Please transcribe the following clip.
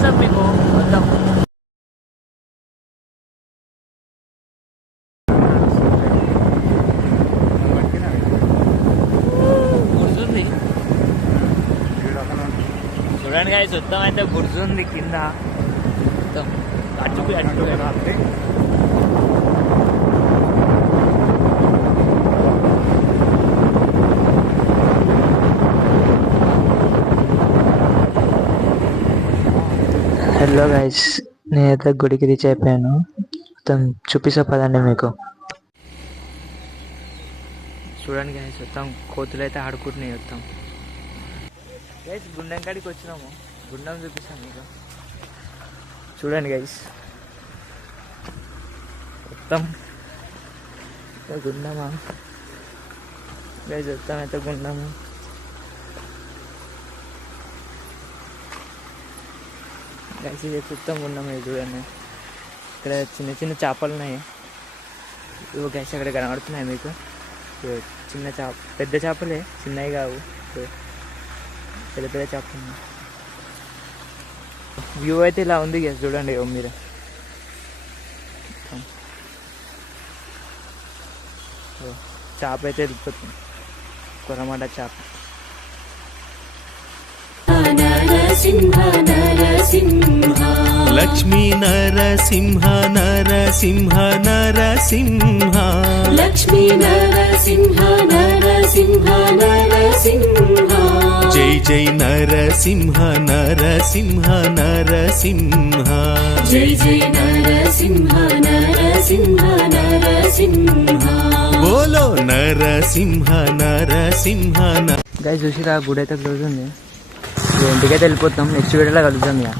చూపిస్తాం మీకు మొత్తం. గుర్తుంది చూడండి గాయస్, మొత్తం అయితే గుర్తుంది కింద మొత్తం అటు హలో గైస్, నేనైతే గుడికి రీచ్ అయిపోయాను. మొత్తం చూపిస్తా పదండి మీకు. చూడండి గైస్, మొత్తం కోతులు అయితే ఆడుకుంటున్నాయి. మొత్తం గైస్ గుండం కాడికి వచ్చినాము, గుండం చూపిస్తాను మీకు. చూడండి గైస్, మొత్తం గుండమా గైస్, మొత్తం అయితే గుండము. గైస్ ఇది మొత్తం గుండం. ఇది చూడండి, ఇక్కడ చిన్న చిన్న చేపలు ఉన్నాయి. ఇవి గైస్ అక్కడ కనబడుతున్నాయి మీకు. చిన్న చేప, పెద్ద చేపలే, చిన్నవి కావు, పెద్ద పెద్ద చేపలు ఉన్నాయి. వ్యూ అయితే ఇలా ఉంది గైస్, చూడండి మీరు. చేప అయితే వెళ్ళిపోతుంది, కొరమాట చేప. లక్ష్మీ నరసింహ నరసింహ నరసింహ, లక్ష్మీ నరసింహ నరసింహ నరసింహ, జై జై నరసింహ నరసింహ నరసింహ, జై జై నరసింహ నరసింహ నరసింహ, బోలో నరసింహ నరసింహ. గైస్ చూసి గుడి అయితే క్లోజ్ ఉంది. ఇంటికైతే వెళ్ళిపోతాం. నెక్స్ట్ వీడియోలో కలుద్దాం ఇక.